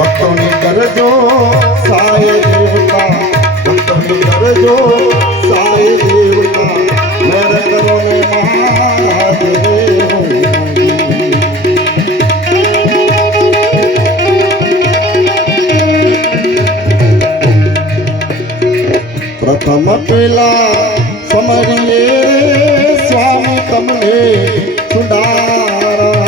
ભક્તોની કરજો સાય દેવતા, ભક્તોની કરજો સાય દેવતા, મેર કરો ને મહાદેવ। પ્રથમ પેલા સમરીએ સ્વામી તમને સુડારા,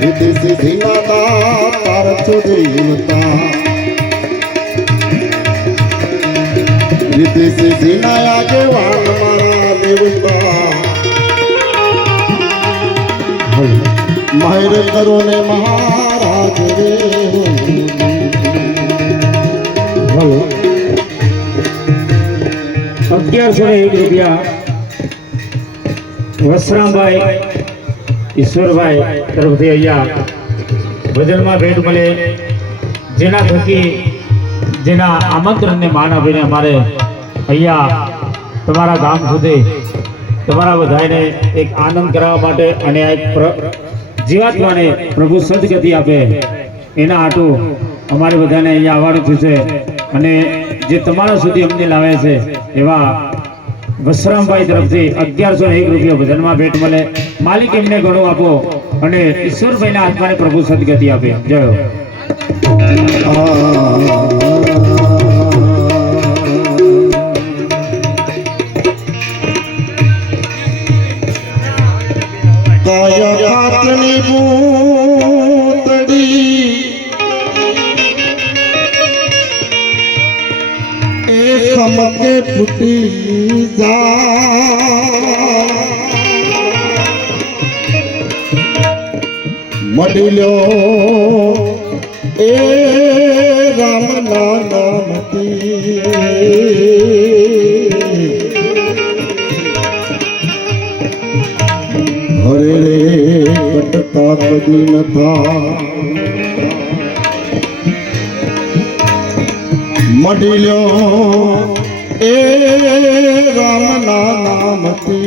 રીતિ સિદ્ધિ નાતા પાર્થ દેવતા, રીતિ સિદ્ધિ ના આગેવાન મારા દેવતા, માહિર કરો ને મહારાજ રે। 1101 રૂપિયા વસરામભાઈ ઈશ્વરભાઈ તરફથી અહીંયા ભજનમાં ભેટ મળે, જેના થકી જેના આમંત્રણને માન આપીને અમારે અહીંયા તમારા ગામ સુધી તમારા બધાને એક આનંદ કરાવવા માટે અને એક જીવાત્માને પ્રભુ સદગતિ આપે એના હાટું અમારે બધાને અહીંયા આવવાનું થયું છે અને જે તમારા સુધી અમને લાવે છે એવા વસરામભાઈ તરફથી 1101 રૂપિયા ભજનમાં ભેટ મળે। માલિક એમને ઘણું આપો અને ઈશ્વરભાઈના આત્માને પ્રભુ સદગતિ આપે। જય હો। કાયાની પૂતળી એ સમકે ફૂટી જા, મડીલ્યો એ રામના નામથી, હરે રે કટતા કદી ન થા, મડીલ્યો એ રામના નામથી,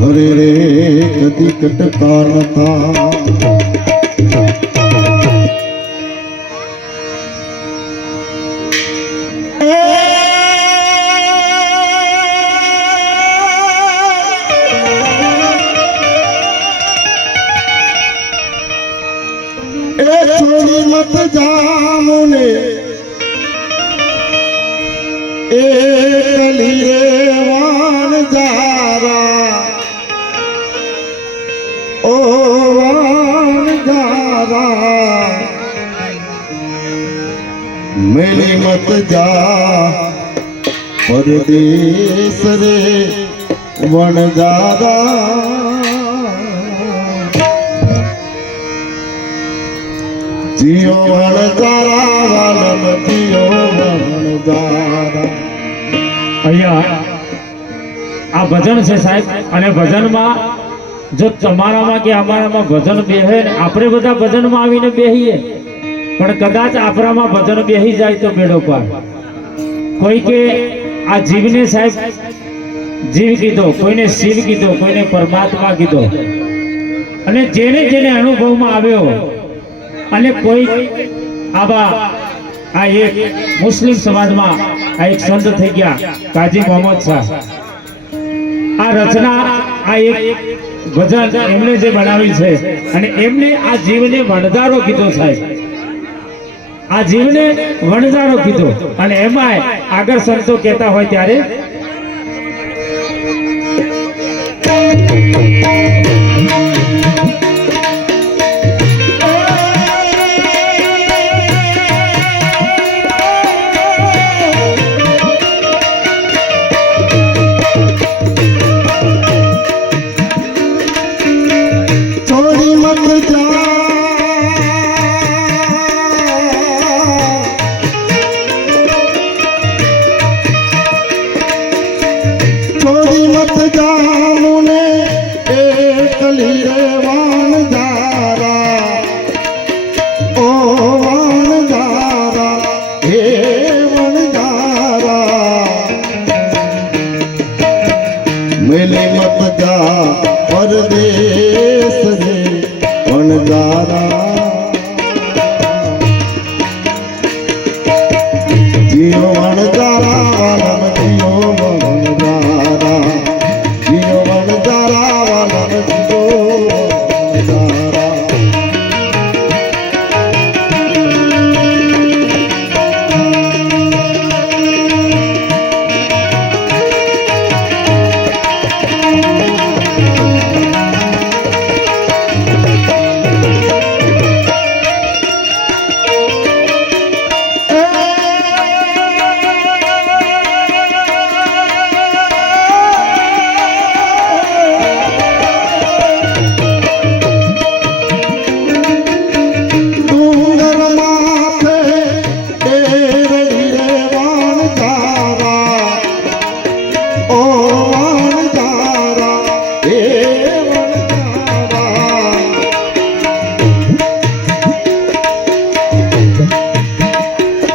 હરે રે કદી કટતા ન થા। छोड़ी मत जामुने एक वाण जारा, ओ वाण जारा मेरी मत जा परदेस रे वण जारा, जियो वणजारा वालम जियो वणजारा। અહીંયા આ ભજન છે સાહેબ, અને ભજનમાં જો તમારામાં કે અમારામાં ભજન બેહે, આપણે બધા ભજનમાં આવીને બેહીએ પણ કદાચ આપણામાં ભજન બેહી જાય તો બેડો પાર। કોઈ કે આ જીવને સાહેબ જીવ કીધો, કોઈને શિવ કીધો, કોઈને પરમાત્મા કીધો, અને જેને જેને અનુભવમાં આવ્યો, અને કોઈ આવા આ એક મુસ્લિમ સમાજમાં આ એક સંત થઈ ગયા કાજી મોહમ્મદ શાહ, આ રચના આ એક ભજન એમણે જે બનાવી છે અને એમને આ જીવને વણજારો કીધો સાહેબ, આ જીવને વણજારો કીધો, અને એમાં આગળ સંતો કહેતા હોય ત્યારે वाण जारा हे પરદેશ રે વણજારા જીઓ વણજારા વાલમ જીઓ વણજારા જીઓ વણજારા વાલમ જીઓ વણજારા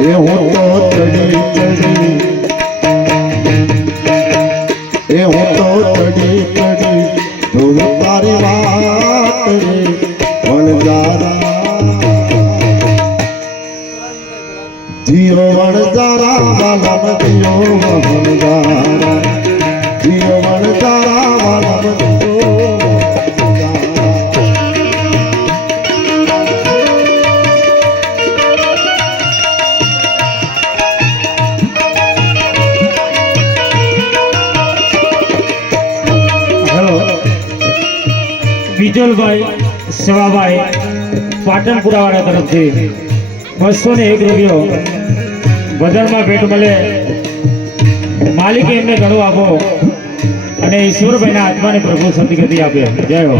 એ હું તો ચડી ચડી એ હું તો ચડી ચડી જોઉં તારી વાત રે વણજારા જીઓ વણજારા વાલમ જીઓ વણજારા જીઓ વણજારા વાલમ જીઓ વિજલભાઈ સેવાભાઈ પાટણપુરા વાળા તરફથી 201 રૂપિયો ભજનમાં ભેટ મળે માલિકે એમને ઘણું આપો અને ઈશ્વરભાઈના આત્માને પ્રભુ સદગતિ આપે. જય હો.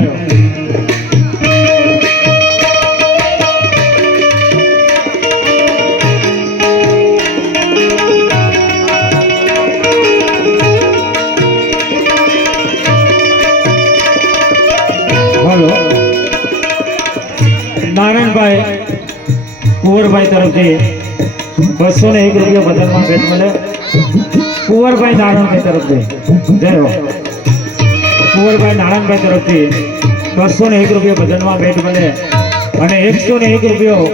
હલો નારાયણભાઈ કુંવરભાઈ તરફથી 201 રૂપિયા બજારમાં ભેટ મળે કુંવરભાઈ નારાયણભાઈ તરફથી. જય હો. કુંવરભાઈ નારાયણભાઈ તરફથી 201 રૂપિયા બજારમાં ભેટ મળે અને 101 રૂપિયો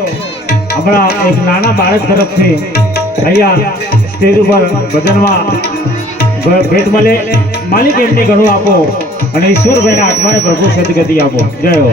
હમણાં એક નાના બાળક તરફથી અહીંયા સ્ટેજ ઉપર ભજનમાં ભેટ મળે માલિક એમને ઘણું આપો અને ઈશ્વરભાઈના આત્માને પ્રભુ સદગતિ આપો. જય હો.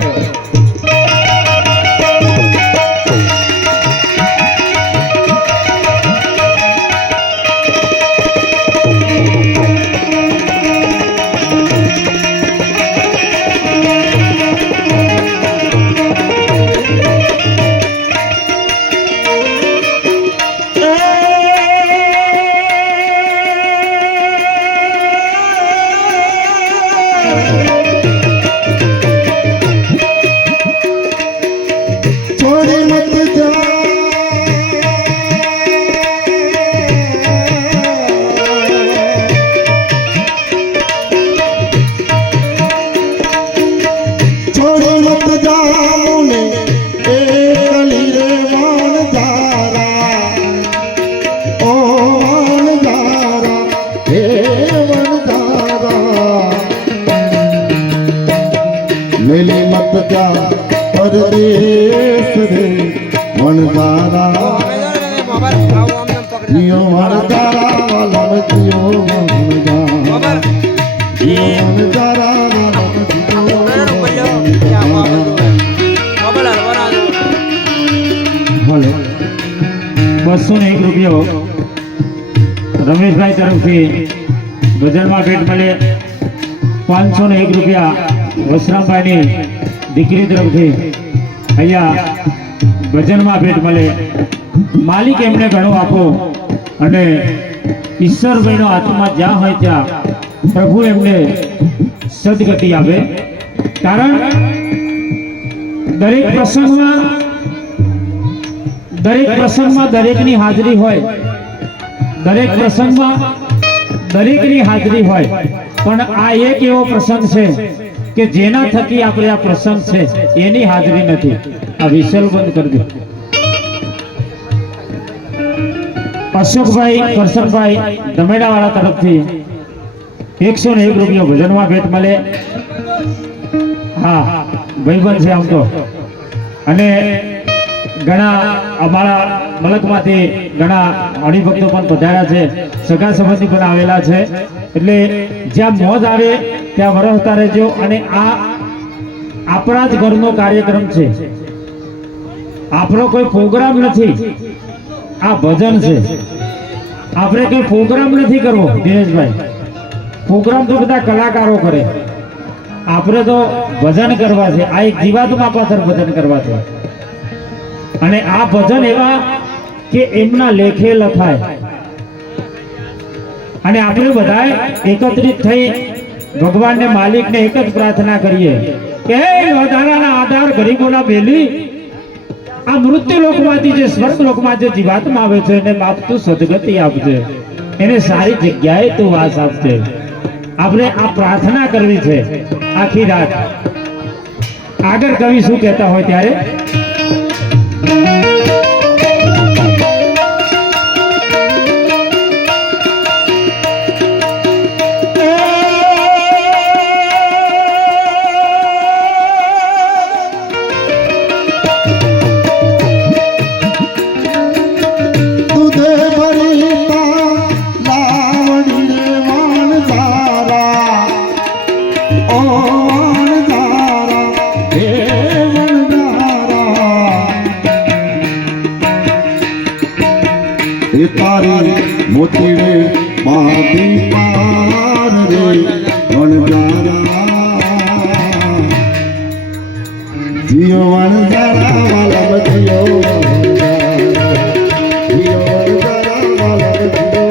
छोड़ी मत जा छोड़ी मत जा मुने ए कली रे वणजारा ओ वणजारा हे वणजारा मेली मत जा परदेश रे वणजारा जियो वणजारा वालम जियो वणजारा जियो वणजारा वालम जियो હલો 201 રૂપિયો રમેશભાઈ તરફથી ભજનમાં ભેટ મળે 501 રૂપિયા વસરામભાઈની દીકરી તરફથી અહીંયા ભજનમાં ભેટ મળે માલિક એમને ઘણું આપો અને ઈશ્વરભાઈનો આત્મા જ્યાં હોય ત્યાં પ્રભુ એમને સદગતિ આપે. કારણ દરેક પ્રસંગમાં દરેકની હાજરી હોય દરેક પ્રસંગમાં દરેકની હાજરી હોય પણ આ એક એવો પ્રસંગ છે કે જેના થકી આપણે આ પ્રસંગ છે એની હાજરી નથી. આ વિસલ બંધ કરી દો. અશોકભાઈ કરશનભાઈ ધમેડાવાળા તરફથી 101 રૂપિયા ભજનમાં ભેટ મળે હા ભાઈબંધ છે આમ તો, અને ઘણા અમારા મલકમાંથી ઘણા હરિભક્તો પણ પધાર્યા છે, સગા સંબંધી પણ આવેલા છે, એટલે જ્યાં મોજ આવે ત્યાં વરસતા રહેજો. અને આ આપણા જ ઘરનો કાર્યક્રમ છે, આપણો કોઈ પ્રોગ્રામ નથી, આ ભજન છે. આપણે કોઈ પ્રોગ્રામ નથી કરવો દિનેશભાઈ, પ્રોગ્રામ તો બધા કલાકારો કરે, આપણે તો ભજન કરવા છે. આ એક જીવાત્મા પાછળ ભજન કરવા છે, અને આ ભજન એવા કે એમના લેખે લખાય. અને આપણે બધા એકત્રિત થઈ ભગવાનને માલિકને એક જ પ્રાર્થના કરીએ કે હે વધારાના આધાર ગરીબોના બેલી, આ મૃત્યુ લોકમાંથી જે સ્વર્ગ લોકમાં જે જીવાત્મા આવે છે એને બાપ તું સદગતિ આપજે, એને સારી જગ્યાએ તું વાસ આપજે. આપણે આ પ્રાર્થના કરવી છે આખી રાત. આગળ કવિ શું કહેતા હોય ત્યારે તારી મોતીડે બાંધી પાર રે વણજારા, જીઓ વણજારા વાલા બજીઓ, જીઓ વણજારા વાલા બજીઓ.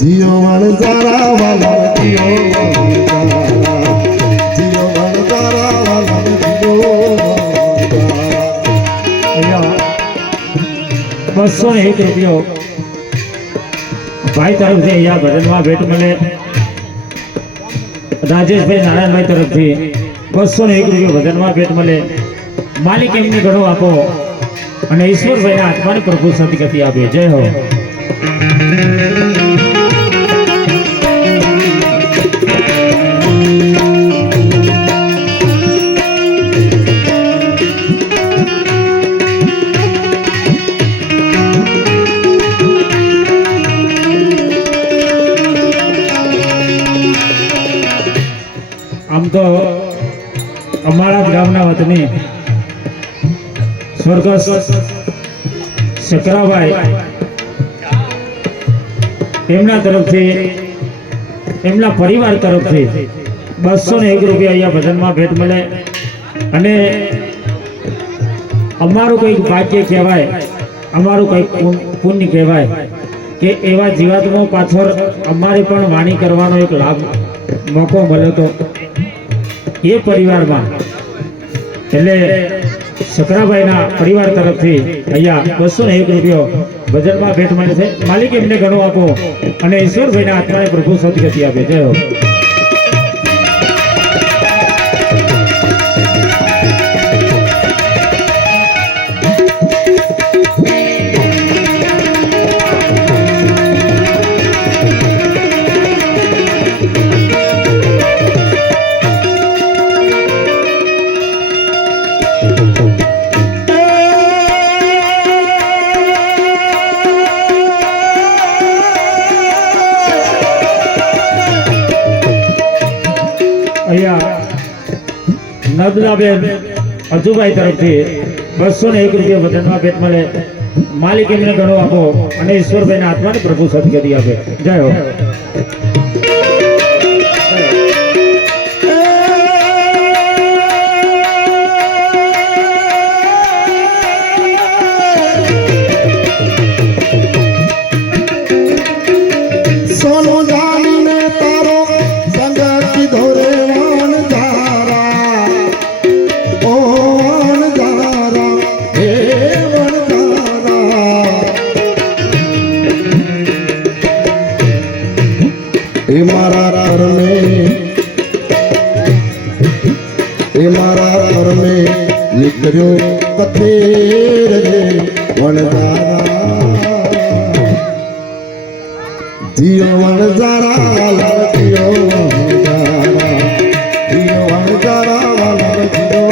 જીઓ વણજારા વાલા જીઓ વણજારા, જીઓ વણજારા વાલા જીઓ અહીંયા 201 રૂપિયો ભાઈ તરફથી અહીંયા ભજનમાં ભેટ મળે. રાજેશભાઈ નારાયણભાઈ તરફથી 201 રૂપિયો ભજનમાં ભેટ મળે. માલિક એમને ઘણો આપો અને ઈશ્વરભાઈના આત્માને પ્રભુ સદગતિ આપે. જય હો. આમ તો અમારા જ ગામના વતની સ્વર્ગસ્થ શકરાભાઈ એમના તરફથી, એમના પરિવાર તરફથી 201 રૂપિયા અહીંયા ભજનમાં ભેટ મળે. અને અમારું કંઈક ભાગ્ય કહેવાય, અમારું કંઈક પુણ્ય કહેવાય કે એવા જીવાત્મા પાછળ અમારે પણ વાણી કરવાનો એક લાભ મોકો મળ્યો હતો એ પરિવારમાં. એટલે શકરાભાઈના પરિવાર તરફથી અહીંયા 201 રૂપિયો ભજનમાં ભેટ મળે છે. માલિક એમને ઘણો આપો અને ઈશ્વરભાઈના આત્માને પ્રભુ સદગતિ આપે. જય હો. અહીંયા નર્મદાબેન અજુભાઈ તરફથી 201 રૂપિયા ભજનમાં ભેટ મળે. માલિક એમને ઘણો આપો અને ઈશ્વરભાઈના આત્માને પ્રભુ સદગતિ આપે. જય હો. सोनो जानी ने तारो संग कीधो रे वणजारा ओ वणजारा हे वणजारा ए मारा घर में निकलो कतेर रे वणजारा जियो वणजारा वाला जियो वणजारा जियो वणजारा वाला जियो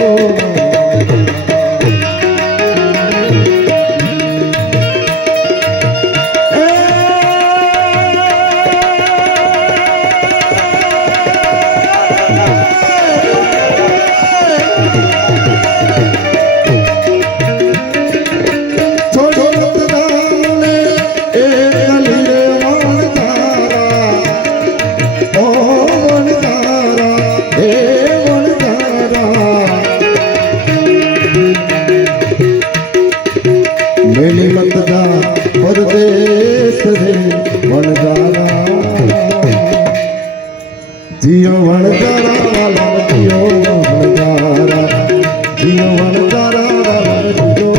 मेली मतदा परदेस रे वणजारा जियो वणजारा वाला जियो वणजारा जियो वणजारा वाला जियो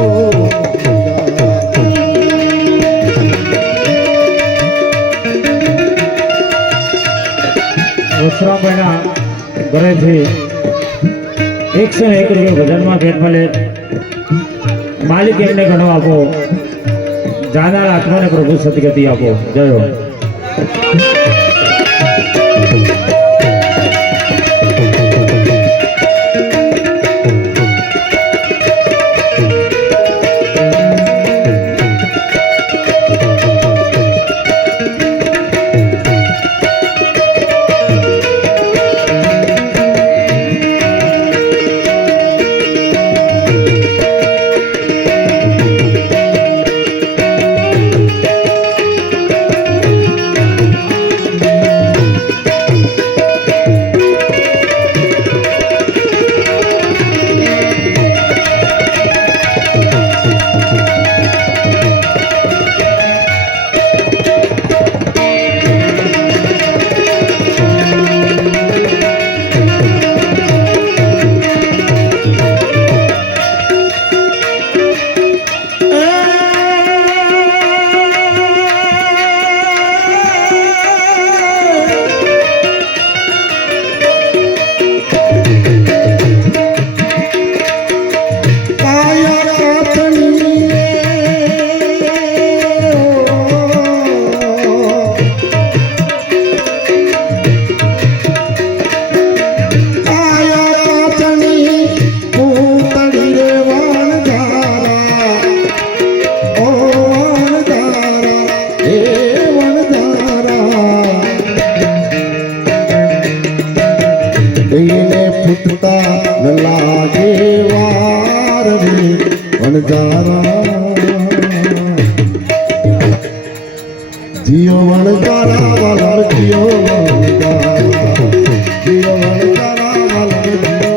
વસરામભાઈના ઘરેથી 101 રૂપિયા ભજનમાં ભેટ મળે માલિક એમને ઘણો આપો જાનાર આત્માને પ્રભુ સદગતિ આપો જય હો फुटता न लागे वार रे वणजारा जियो वणजारा वाला जियो वणजारा जियो वणजारा वाला जियो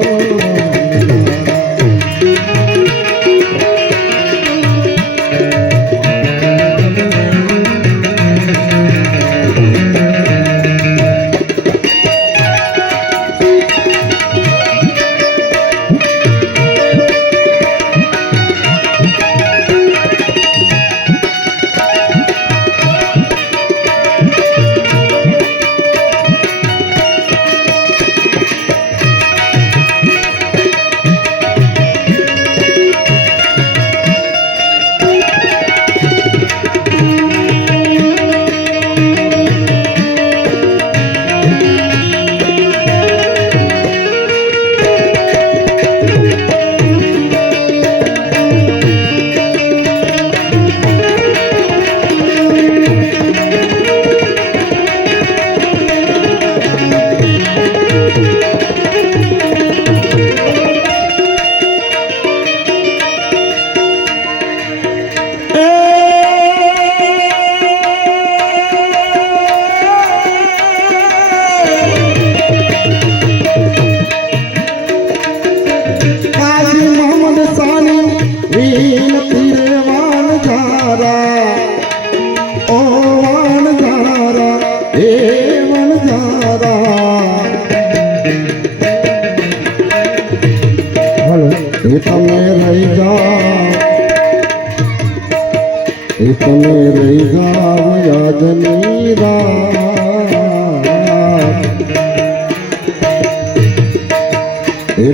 તમે રહી જાઓ તમે રહી જાઓ યાદની રાત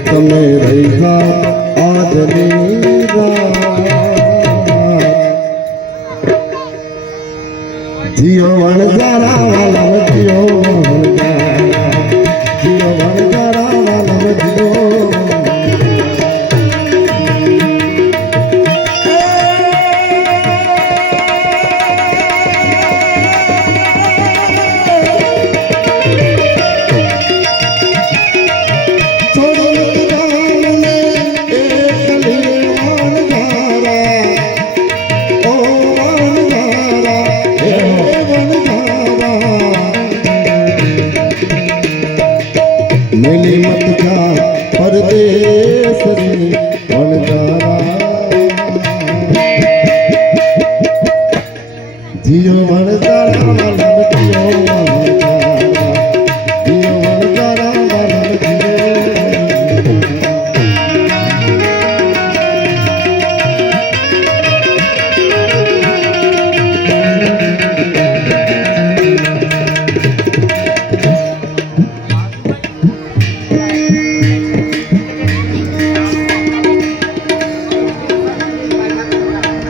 તમે રહી જાઓ આજની રાત જીઓ વણજારા વાલમ જીઓ વણજારા જીઓ વણજારા વાલમ જીઓ मिली मत जा परदेस रे वनजारा जियो वनजारा वालम जियो वनजारा जियो वनजारा वालम जियो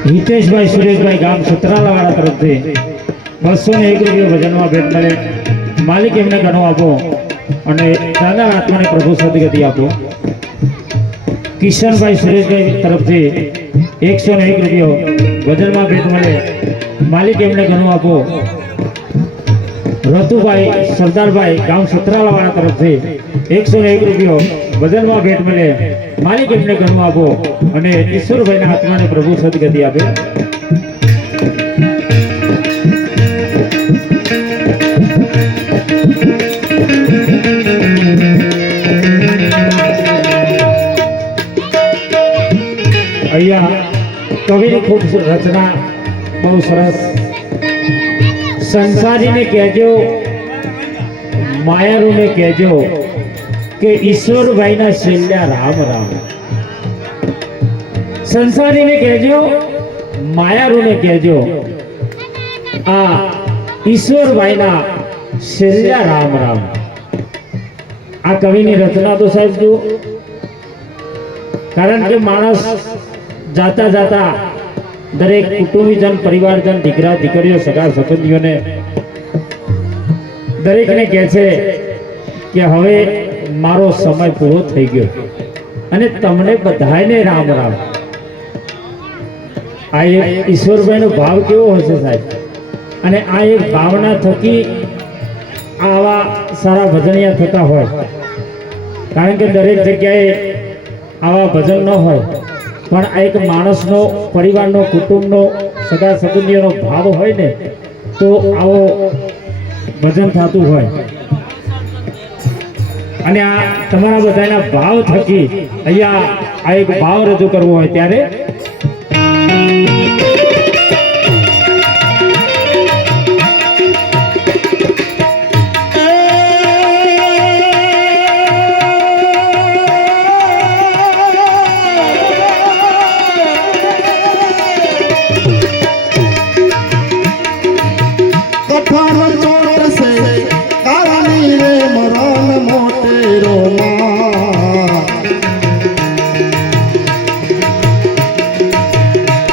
હિતેશભાઈ સુરેશભાઈ ગામ સતરાલાવાળા તરફથી 201 રૂપિયા વજનમાં ભેટ મળે માલિક એમને ઘણો આપો અને દાદા આત્માને પ્રભુ સદગતિ આપો કિશનભાઈ સુરેશભાઈ તરફથી 101 રૂપિયો વજનમાં ભેટ મળે માલિક એમને ઘણો આપો રતુભાઈ સરદારભાઈ ગામ સતરાલાવાળા તરફથી 101 રૂપિયો વજનમાં ભેટ મળે માલિક એમને ઘણું આપો અને ઈશ્વરભાઈના આત્માને પ્રભુ સદગતિ આપે અહીંયા કવિની ખૂબ રચના બહુ સરસ સંસારીને કહેજો માયારૂને કહેજો કે ઈશ્વરભાઈના છેલ્લા રામ રામ સંસારીને કહેજો માયારૂને કહેજો આ ઈશ્વરભાઈના છેલ્લા રામ રામ આ કવિની રચના તો સાહેબ જુઓ કારણ કે માણસ જાતા જાતા દરેક કુટુંબીજન પરિવારજન દીકરા દીકરીઓ સગા સંબંધીઓને દરેકને કહે છે કે હવે મારો સમય પૂરો થઈ ગયો અને તમને બધાને રામ રામ આ એક ઈશ્વરભાઈનો ભાવ કેવો હશે સાહેબ અને આ એક ભાવના થકી આવા સારા ભજનિયા થતા હોય કારણ કે દરેક જગ્યાએ આવા ભજન ન હોય પણ આ એક માણસનો પરિવારનો કુટુંબનો સગા સંબંધીઓનો ભાવ હોય ને તો આવો ભજન થતું હોય અને આ તમારા બધાના ભાવ થકી અહીંયા આ એક ભાવ રજૂ કરવો હોય ત્યારે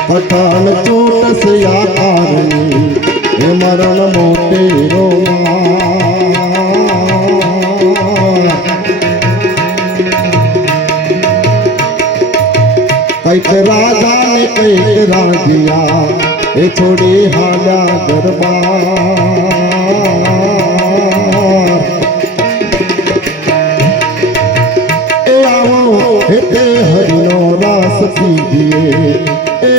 पठान चोट से आरनी हे मरण मोटेरो कैक राजा ने कैक राजिया ए छोड़ी हाल्या दरबार ए आओ हेते हरिनो रास पीजिए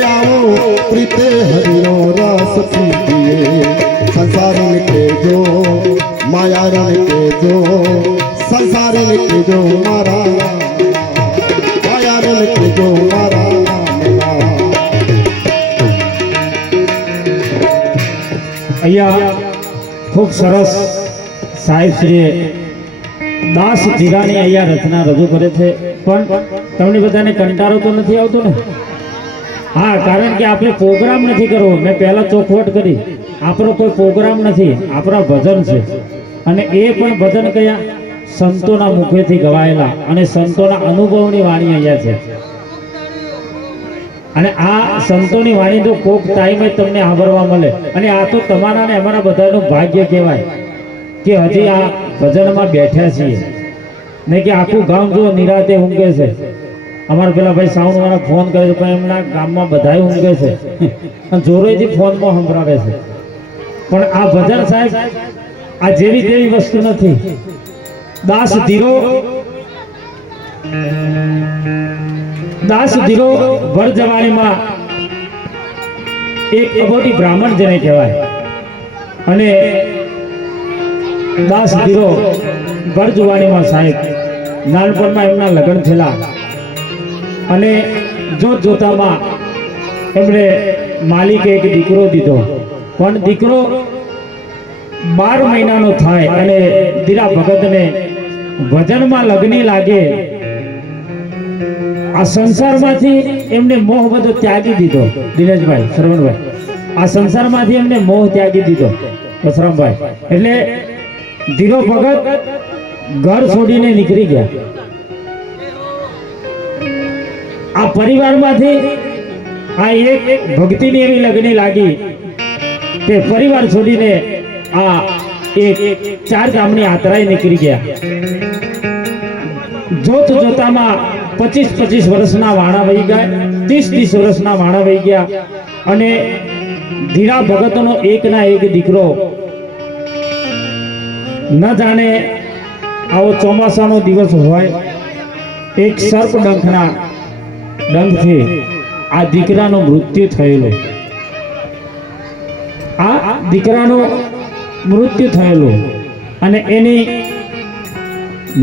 आओ प्रीते हरियो रस पीजिए संसार के जो माया के जो संसार के जो मारा माया के जो मारा અહીંયા ખૂબ સરસ સાહેબ શ્રીએ દાસ ધીરાની અહીંયા રચના રજૂ કરે છે, પણ તમને બધાને કંટાળો તો નથી આવતો ને? હા, કારણ કે આપણે પ્રોગ્રામ નથી કરવો. મેં પહેલા ચોખવટ કરી, આપણો કોઈ પ્રોગ્રામ નથી, આપણા ભજન છે. અને એ પણ ભજન કયા? સંતોના મુખેથી ગવાયેલા અને સંતોના અનુભવની વાણી અહીંયા છે. અને આ સંતોની વાણી તો કોક ટાઈમે તમને સાંભળવા મળે. અને આ તો તમારા ને અમારા બધાનું ભાગ્ય કહેવાય કે હજી આ ભજનમાં બેઠ્યા છીએ, ને કે આખું ગામ જો નિરાતે ઊંઘે છે. અમારા પેલા ભાઈ સાઉન્ડ વાળા ફોન કરે છે, પણ એમના ગામમાં બધા ઊંઘે છે અને જોરેથી ફોનમાં સંભળાવે છે. પણ આ ભજન સાહેબ આ જેવી તેવી વસ્તુ નથી. દાસ ધીરો વરજવાણીમાં એક અબોટી બ્રાહ્મણ જેને કહેવાય. અને દાસ ધીરો વરજવાણીમાં સાહેબ નાનપણમાં એમના લગ્ન થયેલા અને જોત જોતામાં એમણે માલિકે એક દીકરો દીધો. પણ દીકરો 12 મહિનાનો થાય અને ધીરા ભગતને ભજનમાં લગ્ની લાગે. આ સંસારમાંથી એમને મોહ બધો ત્યાગી દીધો. દિનેશભાઈ, શ્રવણભાઈ, આ સંસારમાંથી એમને મોહ ત્યાગી દીધો વસરામભાઈ. એટલે ધીરો ભગત ઘર છોડીને નીકળી ગયા. આ પરિવારમાંથી આ એક ભક્તિની એવી લગ્ની લાગી કે પરિવાર છોડીને આ એક 4 ગામની યાત્રાએ નીકળી ગયા. જોત જોતામાં 25 વર્ષના વાણા વહી ગયા, 30 વર્ષના વાણા વહી ગયા. અને ધીરા ભગતનો એકના એક દીકરો ન જાણે આવો ચોમાસાનો દિવસ હોય, એક સર્પ ડંખથી આ દીકરાનું મૃત્યુ થયેલું. આ દીકરાનું મૃત્યુ થયેલું અને એની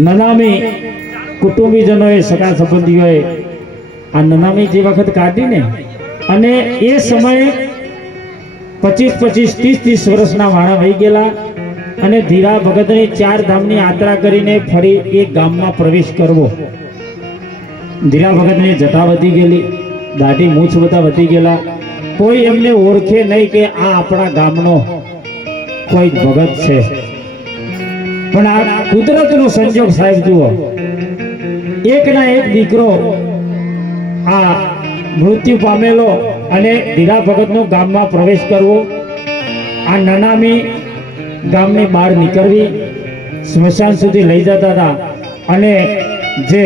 નનામી કુટુંબીજનોએ, સગા સંબંધીઓએ આ નનામી જે વખત કાઢીને, અને એ સમયે 25 30 વર્ષના વાણા વહી ગયેલા. અને ધીરા ભગતની 4 ધામની યાત્રા કરીને ફરી એક ગામમાં પ્રવેશ કરવો. ધીરા ભગતની જટા વધી ગયેલી, દાઢી મૂછ બધા વધી ગયેલા. કોઈ એમને ઓળખે નહીં કે આ આપણા ગામનો કોઈ ભગત છે. પણ આ કુદરતનો સંજોગ સાહેબ જુઓ, એકના એક દીકરો આ મૃત્યુ પામેલો અને ધીરા ભગતનો ગામમાં પ્રવેશ કરવો. આ નનામી ગામની બહાર નીકળવી, સ્મશાન સુધી લઈ જતા હતા. અને જે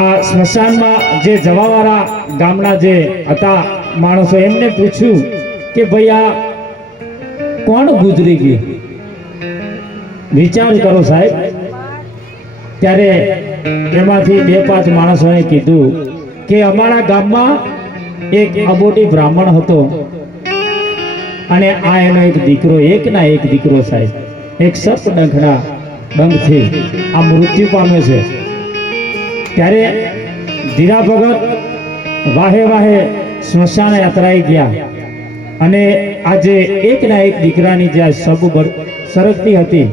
આ સ્મશાનમાં જે જવાવાળા ગામના જે હતા માણસો, એમને પૂછ્યું કે ભાઈ આ કોણ ગુજરી ગયું? વિચાર કરો સાહેબ. ત્યારે એમાંથી 2-5 માણસોએ કીધું કે અમારા ગામમાં એક અબોટી બ્રાહ્મણ હતો અને આ એનો એક દીકરો, એકના એક દીકરો સાહેબ, એક સર્પ ડંખથી આ મૃત્યુ પામ્યો છે. ત્યારે ધીરા ભગત વાહે વાહે સ્મશાન યાત્રાએ ગયા. અને આજે એકના એક દીકરાની જે સબ સરગતી હતી,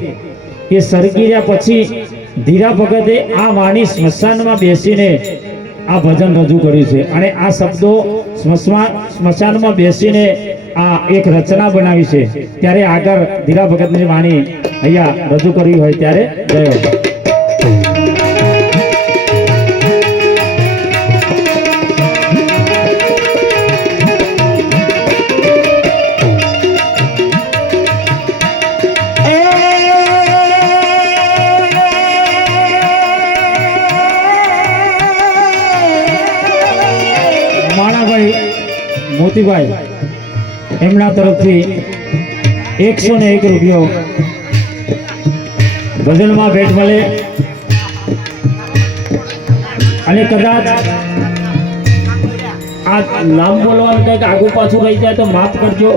એ સરગી રહ્યા પછી ધીરા ભગતે આ વાણી સ્મશાનમાં બેસીને આ ભજન રજૂ કર્યું છે. અને આ શબ્દો સ્મશાનમાં બેસીને આ એક રચના બનાવી છે. ત્યારે આગળ ધીરા ભગતની વાણી અહીંયા રજૂ કરવી હોય ત્યારે ગયો. મોતીભાઈ એમના તરફથી 101 રૂપિયો ભજનમાં ભેટ મળે. અને કદાચ આ નામ બોલવાનું કંઈક આગુ પાછું રહી જાય તો માફ કરજો,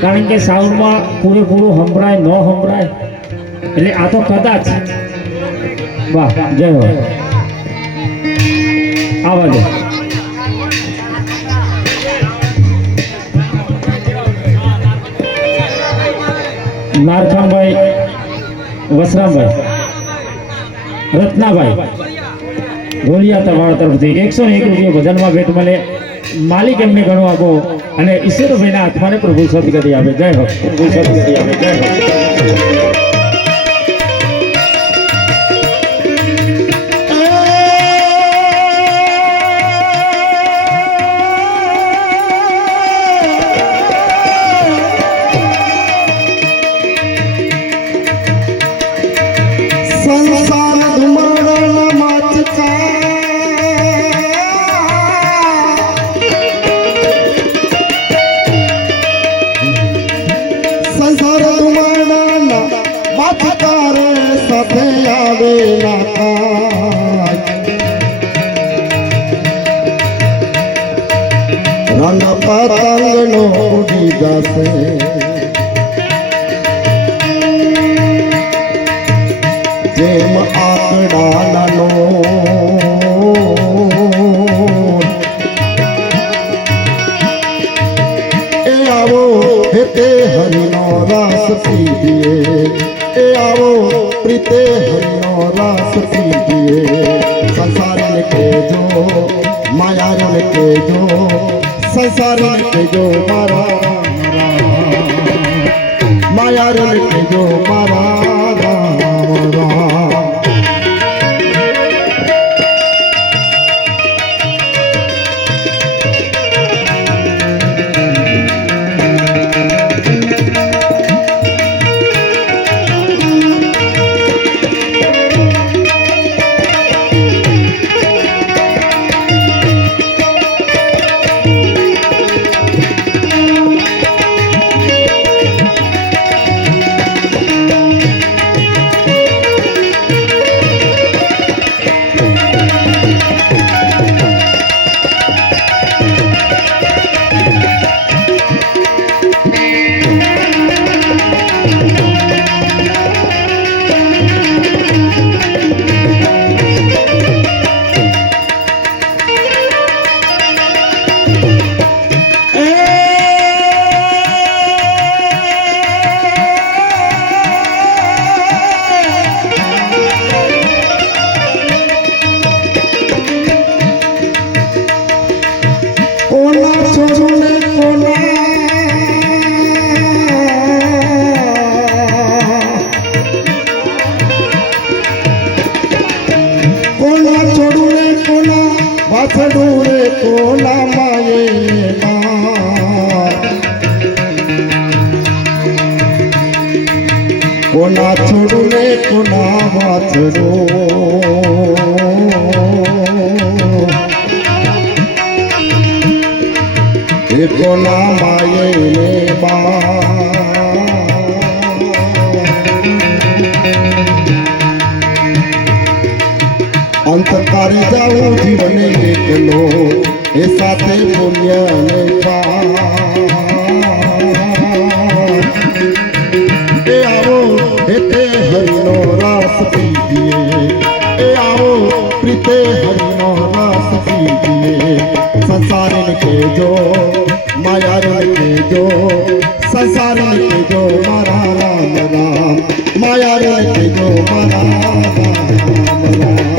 કારણ કે સાઉન્ડમાં પૂરેપૂરું સંભળાય ન સંભળાય. એટલે આ તો કદાચ. વાહ, જય હો. આવા દે. નારખામભાઈ, વસરામભાઈ, રત્નાભાઈ ગોલિયા તમારા તરફથી 101 રૂપિયા ભજનમાં ભેટ મળે. માલિક એમને ઘણું આપો અને ઈશ્વરભાઈના આત્માને પ્રભુ સદગતિ આપે. જય હો, પ્રભુ સદગતિ આપે. જય હો. સંસાર ધુમાડાના માચકા સંસાર ધુમાડાના માચકા રે સાથે આવે નાકા રંગ પતંગનો ઉડી જશે જેમ આકડાનો એ આવો હેતે હરિનો રસ પીજીએ એ આવો પ્રીતે હરિનો રસ પીજીએ સંસારને કહેજો માયાને કહેજો સંસારને કહેજો મારા માયાને કહેજો મારા કોના છોડું ને કોના વાછડો એ કોના માયે ને બા અંતકારી જાઉં જીવને એકલો એ સાથે પુણ્ય ને એ આવો હેતે હરિનો રસ પીજીએ એ આવો પ્રીતે હરિનો રસ પીજીએ સંસારને કહેજો માયાને કહેજો સંસારને કહેજો મારા રામ રામ માયાને કહેજો મારા રામ રામ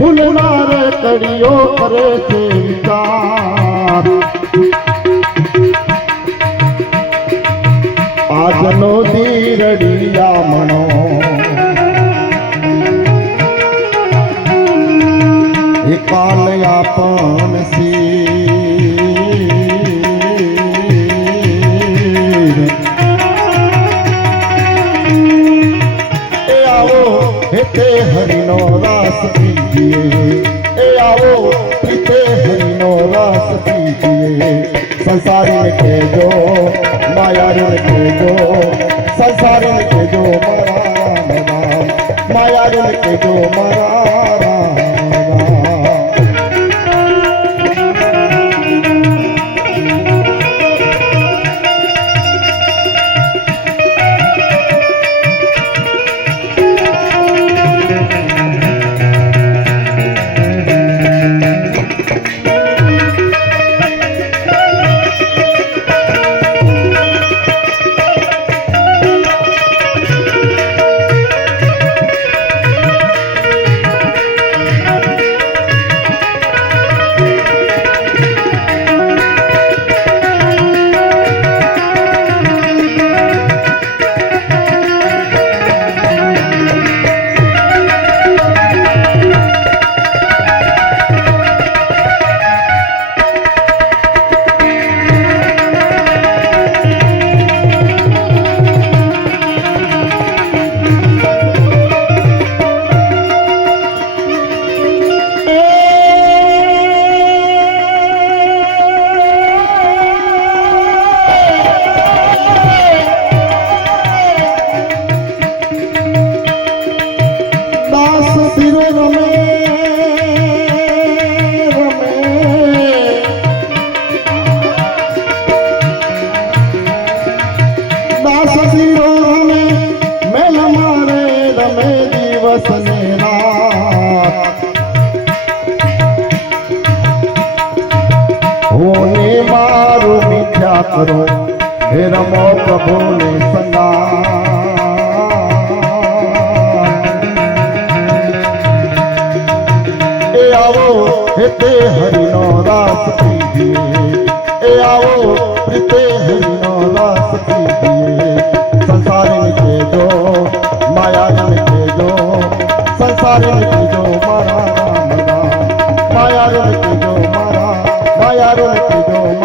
ફૂલનાર કડીઓ કરે છે વિચાર આજનો ધીરડિયા મણો એ કાલ આપણ શીર એ આવો હેતે હરિનો રાસ પીજીએ એ આવો પ્રીતે હરિનો રાસ પીજીએ સંસારીને કહેજો માયારૂને કહેજો સંસારીને કહેજો મારા રામ રામ માયારૂને કહેજો મારા રામ રામ કરો હે રમો પ્રભુને સંગાર એ આવો હેતે હરિનો રાસ પીજીએ એ આવો પ્રીતે હરિનો રાસ પીજીએ સંસારીને કહેજો માયાને કહેજો સંસારીને કહેજો મારા રામ રામ માયાને કહેજો મારા માયાને કહેજો